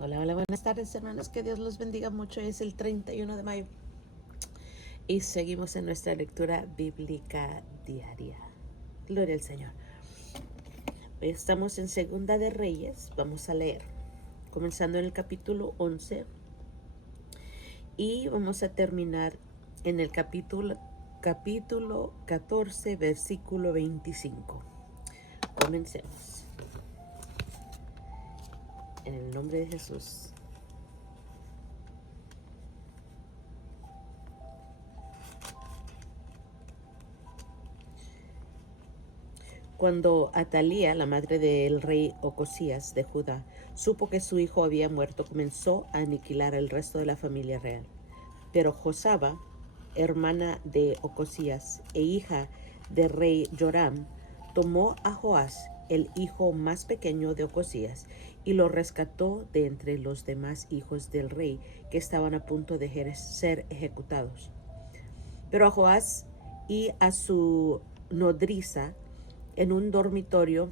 Hola, hola, buenas tardes, hermanos. Que Dios los bendiga mucho. Es el 31 de mayo y seguimos en nuestra lectura bíblica diaria. Gloria al Señor. Hoy estamos en Segunda de Reyes. Vamos a leer, comenzando en el capítulo 11 y vamos a terminar en el capítulo 14, versículo 25. Comencemos. En el nombre de Jesús. Cuando Atalía, la madre del rey Ocosías de Judá, supo que su hijo había muerto, comenzó a aniquilar el resto de la familia real. Pero Josaba, hermana de Ocosías e hija del rey Joram, tomó a Joás, el hijo más pequeño de Ocosías, y lo rescató de entre los demás hijos del rey que estaban a punto de ser ejecutados. Pero a Joás y a su nodriza en un dormitorio,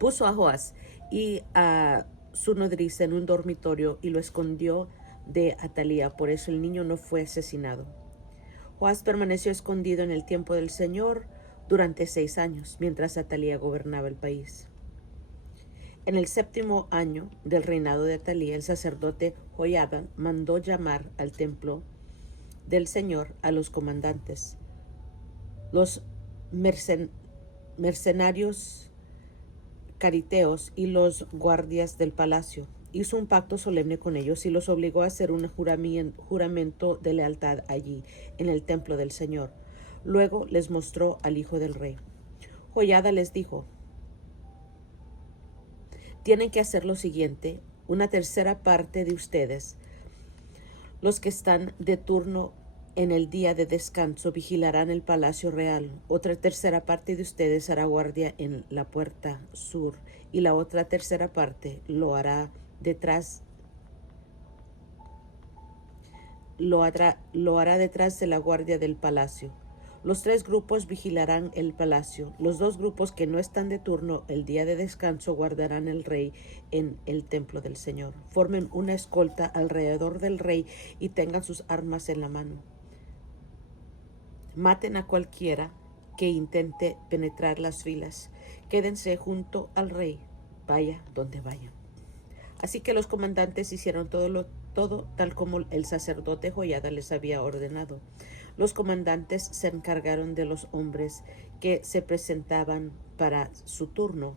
puso a Joás y a su nodriza en un dormitorio y lo escondió de Atalía. Por eso el niño no fue asesinado. Joás permaneció escondido en el tiempo del Señor durante 6 años, mientras Atalía gobernaba el país. En el 7º año del reinado de Atalía, el sacerdote Joiada mandó llamar al templo del Señor a los comandantes, los mercenarios cariteos y los guardias del palacio. Hizo un pacto solemne con ellos y los obligó a hacer un juramento de lealtad allí, en el templo del Señor. Luego les mostró al hijo del rey. Joiada les dijo: tienen que hacer lo siguiente: una tercera parte de ustedes, los que están de turno en el día de descanso, vigilarán el palacio real. Otra tercera parte de ustedes hará guardia en la puerta sur, y la otra tercera parte lo hará detrás de la guardia del palacio. Los 3 grupos vigilarán el palacio. Los 2 grupos que no están de turno el día de descanso guardarán el rey en el templo del Señor. Formen una escolta alrededor del rey y tengan sus armas en la mano. Maten a cualquiera que intente penetrar las filas. Quédense junto al rey, vaya donde vaya. Así que los comandantes hicieron todo tal como el sacerdote Joiada les había ordenado. Los comandantes se encargaron de los hombres que se presentaban para su turno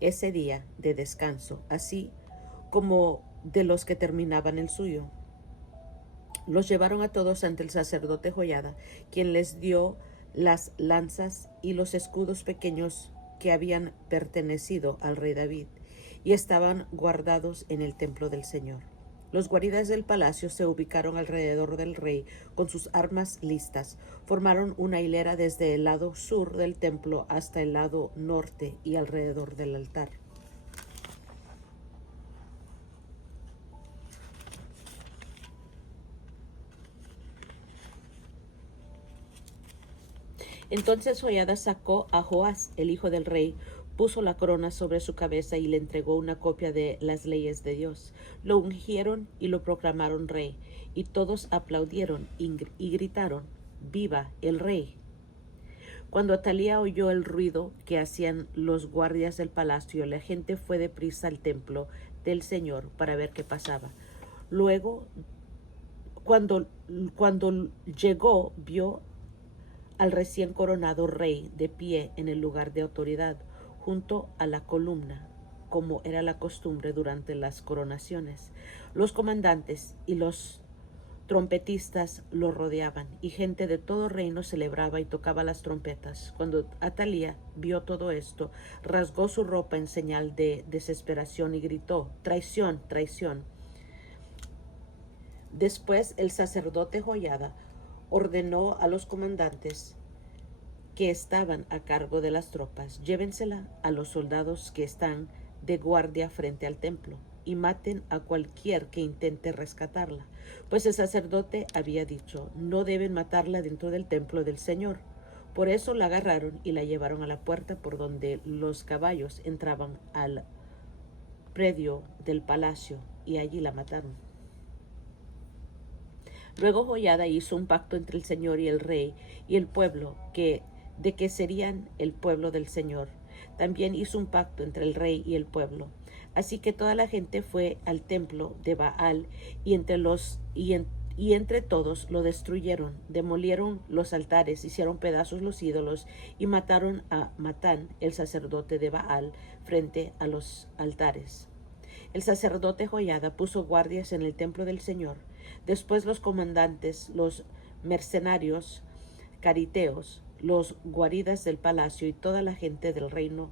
ese día de descanso, así como de los que terminaban el suyo. Los llevaron a todos ante el sacerdote Joiada, quien les dio las lanzas y los escudos pequeños que habían pertenecido al rey David y estaban guardados en el templo del Señor. Los guaridas del palacio se ubicaron alrededor del rey con sus armas listas. Formaron una hilera desde el lado sur del templo hasta el lado norte y alrededor del altar. Entonces Joiada sacó a Joás, el hijo del rey, puso la corona sobre su cabeza y le entregó una copia de las leyes de Dios. Lo ungieron y lo proclamaron rey, y todos aplaudieron y gritaron: ¡Viva el rey! Cuando Atalía oyó el ruido que hacían los guardias del palacio, la gente fue deprisa al templo del Señor para ver qué pasaba. Luego, cuando llegó, vio al recién coronado rey de pie en el lugar de autoridad, junto a la columna, como era la costumbre durante las coronaciones. Los comandantes y los trompetistas lo rodeaban, y gente de todo reino celebraba y tocaba las trompetas. Cuando Atalía vio todo esto, rasgó su ropa en señal de desesperación y gritó: ¡Traición, traición! Después el sacerdote Joiada ordenó a los comandantes que estaban a cargo de las tropas: llévensela a los soldados que están de guardia frente al templo y maten a cualquier que intente rescatarla, pues el sacerdote había dicho: no deben matarla dentro del templo del Señor. Por eso la agarraron y la llevaron a la puerta por donde los caballos entraban al predio del palacio. y allí la mataron. Luego Joiada hizo un pacto entre el Señor y el rey y el pueblo, de que serían el pueblo del Señor. También hizo un pacto entre el rey y el pueblo. Así que toda la gente fue al templo de Baal y entre todos lo destruyeron, demolieron los altares, hicieron pedazos los ídolos y mataron a Matán, el sacerdote de Baal, frente a los altares. El sacerdote Joiada puso guardias en el templo del Señor. Después los comandantes, los mercenarios cariteos, los guaridas del palacio y toda la gente del reino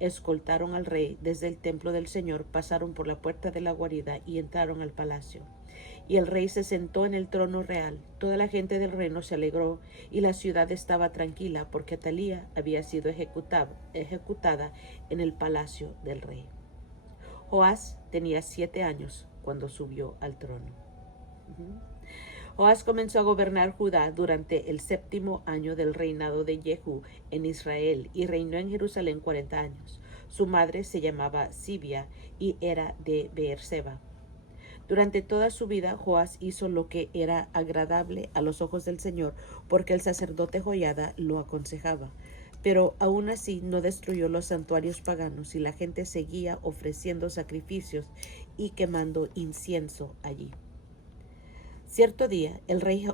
escoltaron al rey desde el templo del Señor, pasaron por la puerta de la guarida y entraron al palacio. Y el rey se sentó en el trono real. Toda la gente del reino se alegró y la ciudad estaba tranquila porque Atalía había sido ejecutada en el palacio del rey. Joás tenía 7 años cuando subió al trono. Joás comenzó a gobernar Judá durante el 7º año del reinado de Jehú en Israel y reinó en Jerusalén 40 años. Su madre se llamaba Sibia y era de Beerseba. Durante toda su vida, Joás hizo lo que era agradable a los ojos del Señor, porque el sacerdote Joiada lo aconsejaba. Pero aún así no destruyó los santuarios paganos y la gente seguía ofreciendo sacrificios y quemando incienso allí. Cierto día el rey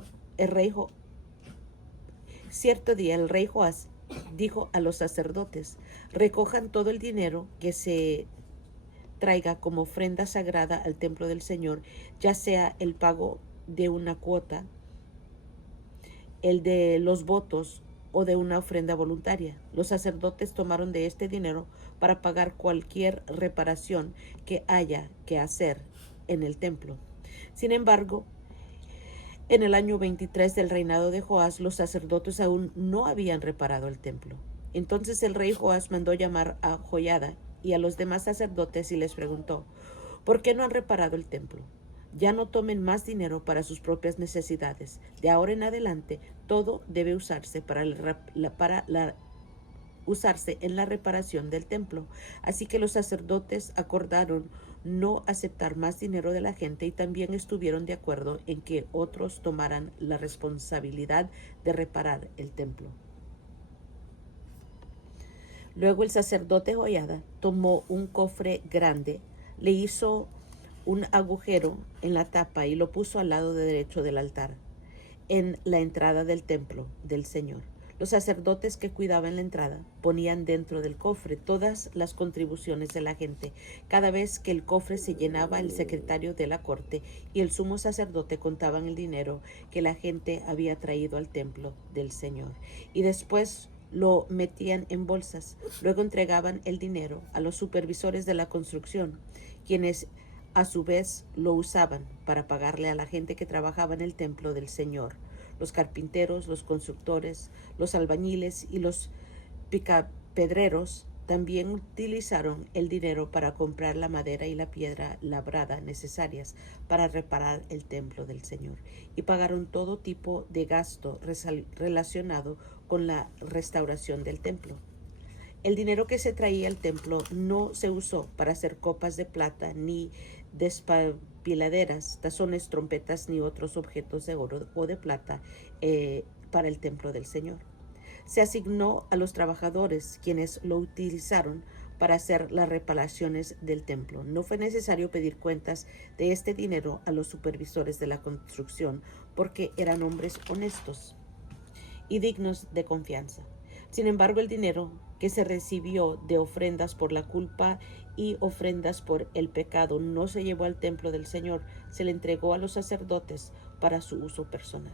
Joás dijo a los sacerdotes: recojan todo el dinero que se traiga como ofrenda sagrada al templo del Señor, ya sea el pago de una cuota, el de los votos o de una ofrenda voluntaria. Los sacerdotes tomaron de este dinero para pagar cualquier reparación que haya que hacer en el templo. Sin embargo, en el año 23 del reinado de Joás, los sacerdotes aún no habían reparado el templo. Entonces el rey Joás mandó llamar a Joiada y a los demás sacerdotes y les preguntó: ¿por qué no han reparado el templo? Ya no tomen más dinero para sus propias necesidades. De ahora en adelante, todo debe usarse usarse en la reparación del templo. Así que los sacerdotes acordaron no aceptar más dinero de la gente y también estuvieron de acuerdo en que otros tomaran la responsabilidad de reparar el templo. Luego el sacerdote Joiada tomó un cofre grande, le hizo un agujero en la tapa y lo puso al lado derecho del altar, en la entrada del templo del Señor. Los sacerdotes que cuidaban la entrada ponían dentro del cofre todas las contribuciones de la gente. Cada vez que el cofre se llenaba, el secretario de la corte y el sumo sacerdote contaban el dinero que la gente había traído al templo del Señor. Y después lo metían en bolsas. Luego entregaban el dinero a los supervisores de la construcción, quienes a su vez lo usaban para pagarle a la gente que trabajaba en el templo del Señor. Los carpinteros, los constructores, los albañiles y los picapedreros también utilizaron el dinero para comprar la madera y la piedra labrada necesarias para reparar el templo del Señor, y pagaron todo tipo de gasto relacionado con la restauración del templo. El dinero que se traía al templo no se usó para hacer copas de plata, ni despabiladeras, tazones, trompetas, ni otros objetos de oro o de plata para el templo del Señor. Se asignó a los trabajadores, quienes lo utilizaron para hacer las reparaciones del templo. No fue necesario pedir cuentas de este dinero a los supervisores de la construcción, porque eran hombres honestos y dignos de confianza. Sin embargo, el dinero que se recibió de ofrendas por la culpa y ofrendas por el pecado no se llevó al templo del Señor, se le entregó a los sacerdotes para su uso personal.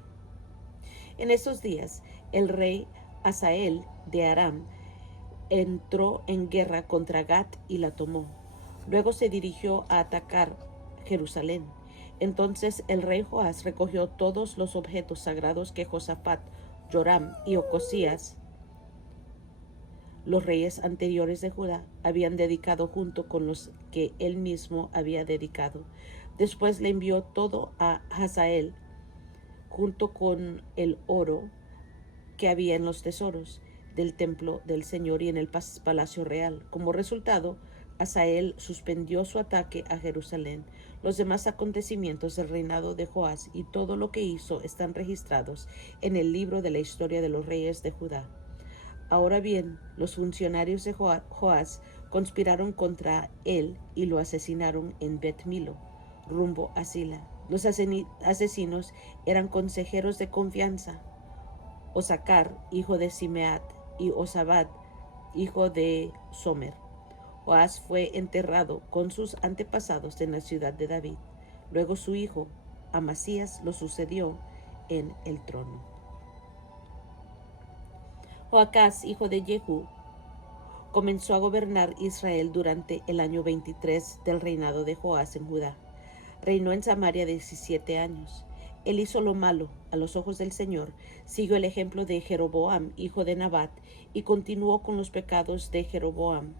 En esos días, el rey Hazael de Aram entró en guerra contra Gat y la tomó. Luego se dirigió a atacar Jerusalén. Entonces el rey Joás recogió todos los objetos sagrados que Josafat, Joram y Ocosías, los reyes anteriores de Judá, habían dedicado junto con los que él mismo había dedicado. Después le envió todo a Hazael junto con el oro que había en los tesoros del templo del Señor y en el palacio real. Como resultado, Hazael suspendió su ataque a Jerusalén. Los demás acontecimientos del reinado de Joás y todo lo que hizo están registrados en el libro de la historia de los reyes de Judá. Ahora bien, los funcionarios de Joás conspiraron contra él y lo asesinaron en Bet-Milo, rumbo a Sila. Los asesinos eran consejeros de confianza: Osacar, hijo de Simeat, y Osabad, hijo de Somer. Joás fue enterrado con sus antepasados en la ciudad de David. Luego su hijo, Amasías, lo sucedió en el trono. Joacás, hijo de Jehú, comenzó a gobernar Israel durante el año 23 del reinado de Joás en Judá. Reinó en Samaria 17 años. Él hizo lo malo a los ojos del Señor, siguió el ejemplo de Jeroboam, hijo de Nabat, y continuó con los pecados de Jeroboam.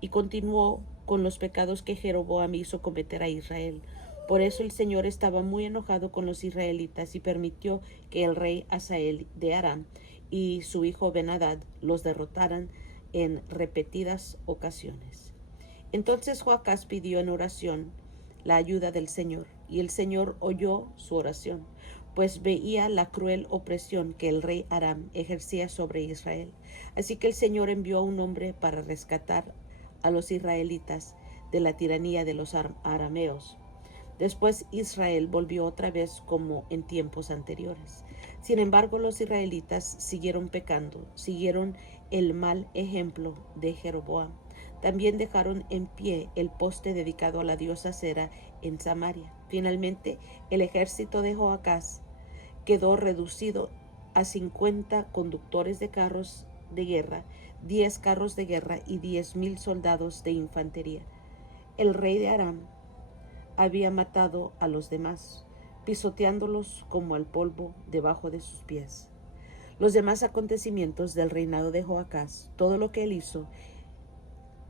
Y continuó con los pecados que Jeroboam hizo cometer a Israel. Por eso el Señor estaba muy enojado con los israelitas y permitió que el rey Hazael de Aram y su hijo Ben-Hadad los derrotaran en repetidas ocasiones. Entonces Joacás pidió en oración la ayuda del Señor, y el Señor oyó su oración, pues veía la cruel opresión que el rey Aram ejercía sobre Israel. Así que el Señor envió a un hombre para rescatar a los israelitas de la tiranía de los arameos. Después Israel volvió otra vez como en tiempos anteriores. Sin embargo, los israelitas siguieron pecando, siguieron el mal ejemplo de Jeroboam. También dejaron en pie el poste dedicado a la diosa Cera en Samaria. Finalmente, el ejército de Joacás quedó reducido a 50 conductores de carros de guerra, 10 carros de guerra y 10,000 soldados de infantería. El rey de Aram había matado a los demás, pisoteándolos como al polvo debajo de sus pies. Los demás acontecimientos del reinado de Joacás, todo lo que él hizo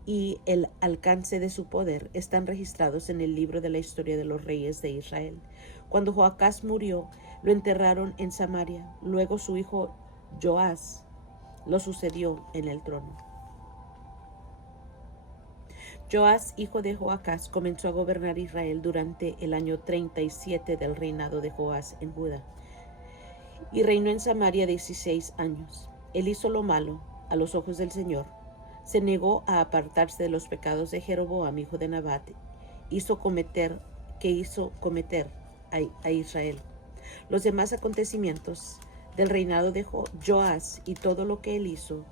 y el alcance de su poder están registrados en el libro de la historia de los reyes de Israel. Cuando Joacás murió, lo enterraron en Samaria. Luego su hijo Joás lo sucedió en el trono. Joás, hijo de Joacás, comenzó a gobernar Israel durante el año 37 del reinado de Joás en Judá, y reinó en Samaria 16 años. Él hizo lo malo a los ojos del Señor. Se negó a apartarse de los pecados de Jeroboam, hijo de Nabat, hizo cometer a Israel. Los demás acontecimientos del reinado de Joás y todo lo que él hizo,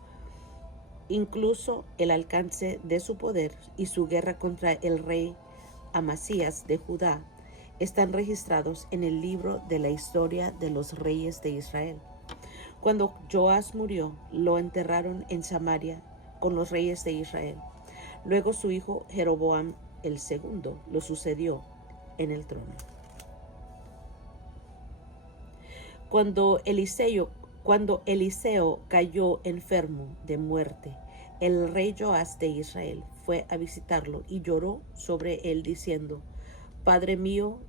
incluso el alcance de su poder y su guerra contra el rey Amasías de Judá, están registrados en el libro de la historia de los reyes de Israel. Cuando Joás murió, lo enterraron en Samaria con los reyes de Israel. Luego su hijo Jeroboam el segundo lo sucedió en el trono. Cuando Eliseo cayó enfermo de muerte, el rey Joás de Israel fue a visitarlo y lloró sobre él diciendo: Padre mío,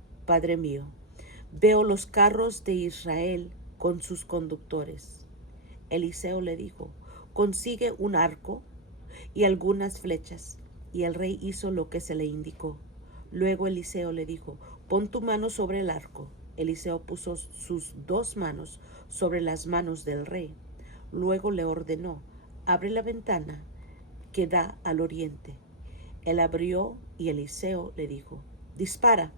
veo los carros de Israel con sus conductores. Eliseo le dijo: consigue un arco y algunas flechas. Y el rey hizo lo que se le indicó. Luego Eliseo le dijo: pon tu mano sobre el arco. Eliseo puso sus 2 manos sobre las manos del rey. Luego le ordenó: abre la ventana que da al oriente. Él abrió y Eliseo le dijo: dispara.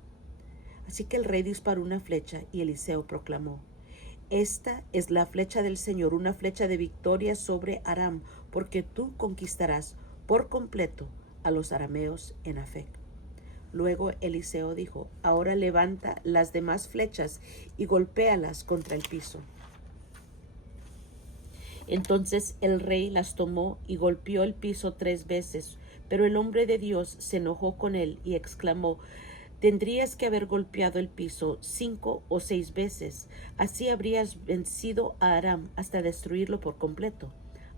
Así que el rey disparó una flecha y Eliseo proclamó: esta es la flecha del Señor, una flecha de victoria sobre Aram, porque tú conquistarás por completo a los arameos en Afec. Luego Eliseo dijo: ahora levanta las demás flechas y golpéalas contra el piso. Entonces el rey las tomó y golpeó el piso 3 veces, pero el hombre de Dios se enojó con él y exclamó: tendrías que haber golpeado el piso 5 o 6 veces, así habrías vencido a Aram hasta destruirlo por completo.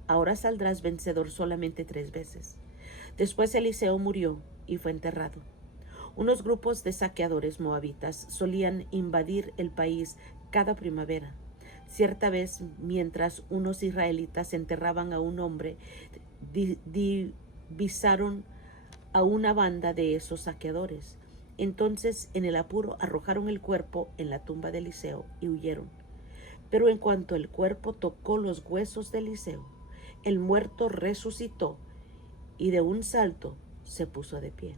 Ahora saldrás vencedor solamente 3 veces. Después Eliseo murió y fue enterrado. Unos grupos de saqueadores moabitas solían invadir el país cada primavera. Cierta vez, mientras unos israelitas enterraban a un hombre, visaron a una banda de esos saqueadores. Entonces, en el apuro, arrojaron el cuerpo en la tumba de Eliseo y huyeron. Pero en cuanto el cuerpo tocó los huesos de Eliseo, el muerto resucitó y de un salto se puso de pie.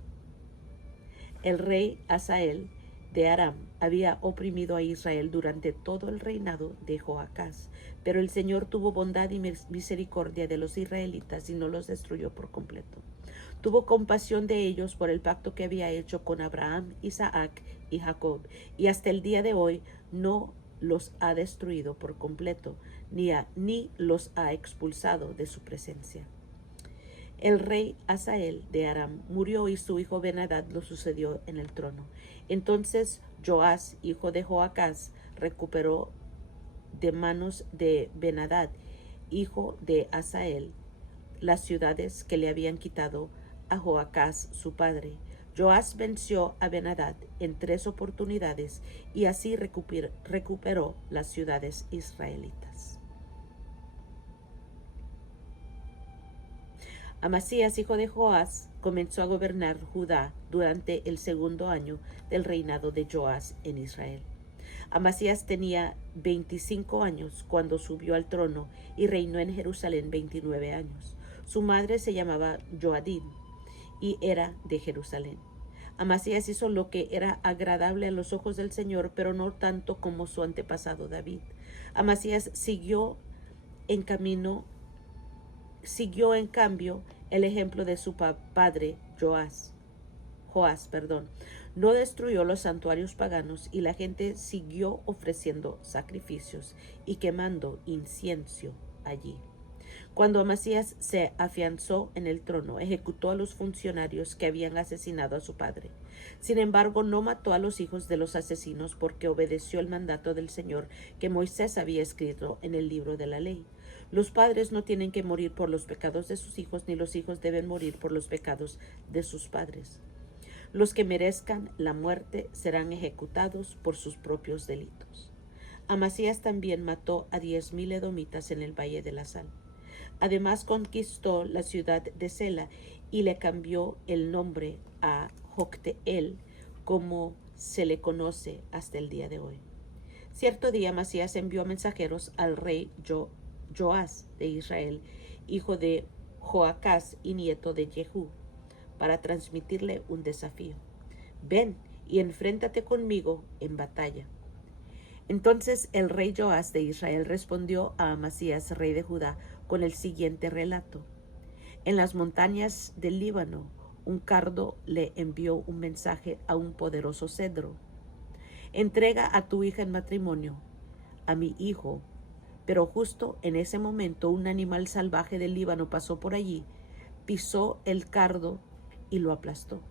El rey Hazael de Aram había oprimido a Israel durante todo el reinado de Joacás, pero el Señor tuvo bondad y misericordia de los israelitas y no los destruyó por completo. Tuvo compasión de ellos por el pacto que había hecho con Abraham, Isaac y Jacob, y hasta el día de hoy no los ha destruido por completo, ni los ha expulsado de su presencia. El rey Hazael de Aram murió y su hijo Ben-Hadad lo sucedió en el trono. Entonces Joás, hijo de Joacás, recuperó de manos de Ben-Hadad, hijo de Hazael, las ciudades que le habían quitado a Joacás su padre. Joás venció a Ben-Hadad en 3 oportunidades y así recuperó las ciudades israelitas. Amasías, hijo de Joás, comenzó a gobernar Judá durante el 2º año del reinado de Joás en Israel. Amasías tenía 25 años cuando subió al trono y reinó en Jerusalén 29 años. Su madre se llamaba Joadín y era de Jerusalén. Amasías hizo lo que era agradable a los ojos del Señor, pero no tanto como su antepasado David. Amasías siguió en cambio el ejemplo de su padre Joás. No destruyó los santuarios paganos y la gente siguió ofreciendo sacrificios y quemando incienso allí. Cuando Amasías se afianzó en el trono, ejecutó a los funcionarios que habían asesinado a su padre. Sin embargo, no mató a los hijos de los asesinos porque obedeció el mandato del Señor que Moisés había escrito en el libro de la ley. Los padres no tienen que morir por los pecados de sus hijos, ni los hijos deben morir por los pecados de sus padres. Los que merezcan la muerte serán ejecutados por sus propios delitos. Amasías también mató a 10,000 edomitas en el Valle de la Sal. Además conquistó la ciudad de Sela y le cambió el nombre a Jocteel, como se le conoce hasta el día de hoy. Cierto día Amasías envió mensajeros al rey Joás de Israel, hijo de Joacás y nieto de Jehú, para transmitirle un desafío. Ven y enfréntate conmigo en batalla. Entonces el rey Joás de Israel respondió a Amasías, rey de Judá, con el siguiente relato. En las montañas del Líbano, un cardo le envió un mensaje a un poderoso cedro. Entrega a tu hija en matrimonio, a mi hijo. Pero justo en ese momento un animal salvaje del Líbano pasó por allí, pisó el cardo y lo aplastó.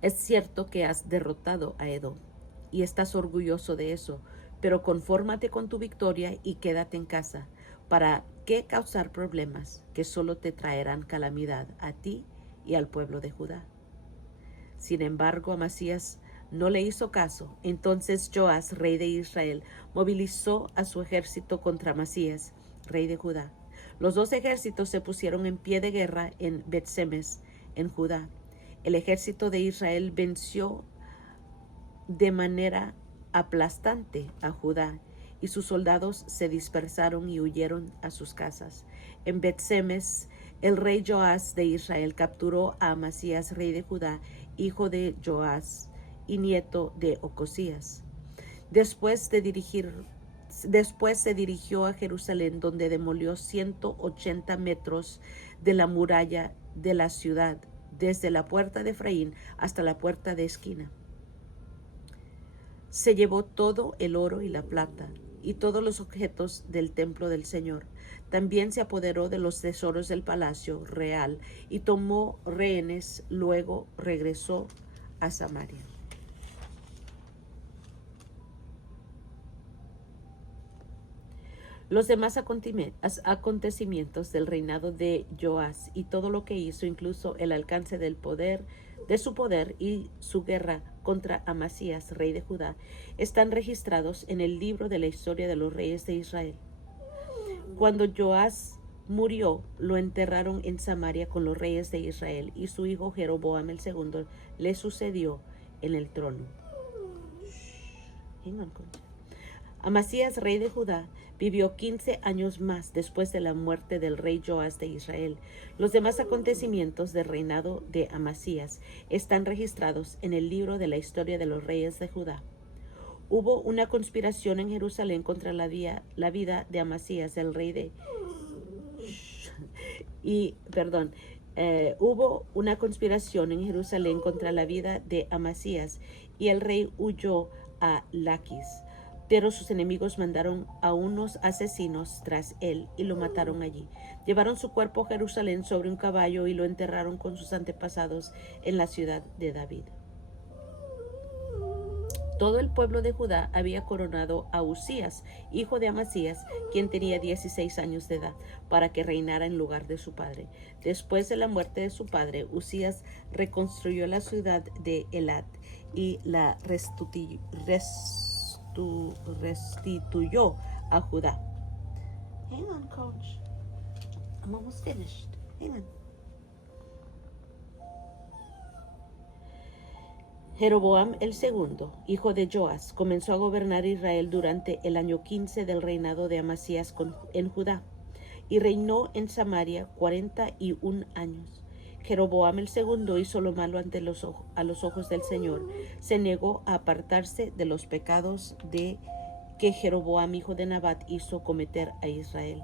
Es cierto que has derrotado a Edom y estás orgulloso de eso, pero confórmate con tu victoria y quédate en casa. ¿Para qué causar problemas que solo te traerán calamidad a ti y al pueblo de Judá? Sin embargo, Amasías no le hizo caso. Entonces Joás, rey de Israel, movilizó a su ejército contra Amasías, rey de Judá. Los dos ejércitos se pusieron en pie de guerra en Bet-Semes, en Judá. El ejército de Israel venció de manera aplastante a Judá y sus soldados se dispersaron y huyeron a sus casas. En Bet-Semes, el rey Joás de Israel capturó a Amasías, rey de Judá, hijo de Joás y nieto de Ocosías. Después se dirigió a Jerusalén, donde demolió 180 metros de la muralla de la ciudad, desde la puerta de Efraín hasta la puerta de esquina. Se llevó todo el oro y la plata y todos los objetos del templo del Señor. También se apoderó de los tesoros del palacio real y tomó rehenes. Luego regresó a Samaria. Los demás acontecimientos del reinado de Joás y todo lo que hizo, incluso el alcance de su poder y su guerra contra Amasías, rey de Judá, están registrados en el libro de la historia de los reyes de Israel. Cuando Joás murió, lo enterraron en Samaria con los reyes de Israel, y su hijo Jeroboam el segundo le sucedió en el trono. Amasías, rey de Judá, vivió 15 años más después de la muerte del rey Joás de Israel. Los demás acontecimientos del reinado de Amasías están registrados en el libro de la historia de los reyes de Judá. Hubo una conspiración en Jerusalén contra la vida de Amasías, el rey de... hubo una conspiración en Jerusalén contra la vida de Amasías, y el rey huyó a Laquis. Pero sus enemigos mandaron a unos asesinos tras él y lo mataron allí. Llevaron su cuerpo a Jerusalén sobre un caballo y lo enterraron con sus antepasados en la ciudad de David. Todo el pueblo de Judá había coronado a Usías, hijo de Amasías, quien tenía 16 años de edad, para que reinara en lugar de su padre. Después de la muerte de su padre, Usías reconstruyó la ciudad de Elat y la restituyó a Judá. Hang on, coach. I'm almost finished. Hang on. Jeroboam el segundo, hijo de Joás, comenzó a gobernar Israel durante el año 15 del reinado de Amasías en Judá, y reinó en Samaria 41 años. Jeroboam el segundo hizo lo malo ante a los ojos del Señor. Se negó a apartarse de los pecados que Jeroboam, hijo de Nabat, hizo cometer a Israel.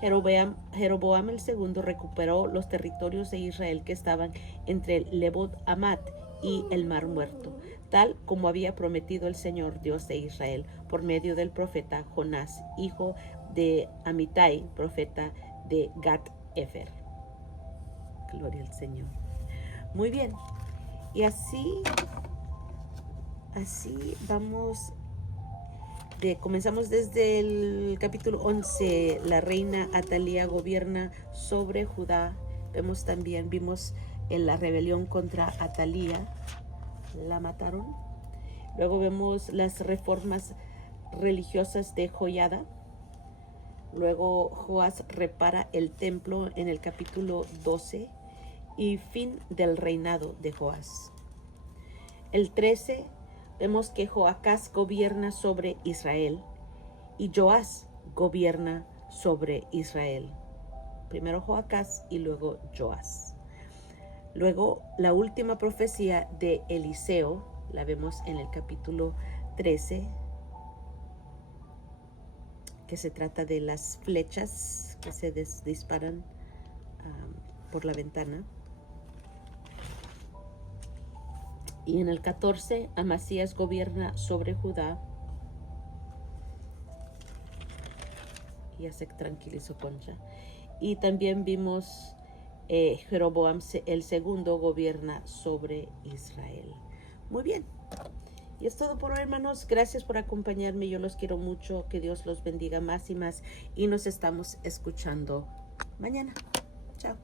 Jeroboam el segundo recuperó los territorios de Israel que estaban entre Lebot Amat y el Mar Muerto, tal como había prometido el Señor Dios de Israel por medio del profeta Jonás, hijo de Amitai, profeta de Gat-Efer. Gloria al Señor. Muy bien. Y así vamos. Comenzamos desde el capítulo 11. La reina Atalía gobierna sobre Judá. Vimos en la rebelión contra Atalía, la mataron. Luego vemos las reformas religiosas de Joiada. Luego Joás repara el templo en el capítulo 12 y fin del reinado de Joás. El 13 vemos que Joacás gobierna sobre Israel y Joás gobierna sobre Israel. Primero Joacás y luego Joás. Luego, la última profecía de Eliseo, la vemos en el capítulo 13, que se trata de las flechas que se disparan por la ventana. Y en el 14, Amasías gobierna sobre Judá. Ya se tranquilizó Concha. Y también vimos Jeroboam el segundo gobierna sobre Israel. Muy bien. Y es todo por hoy, hermanos. Gracias por acompañarme. Yo los quiero mucho. Que Dios los bendiga más y más. Y nos estamos escuchando mañana. Chao.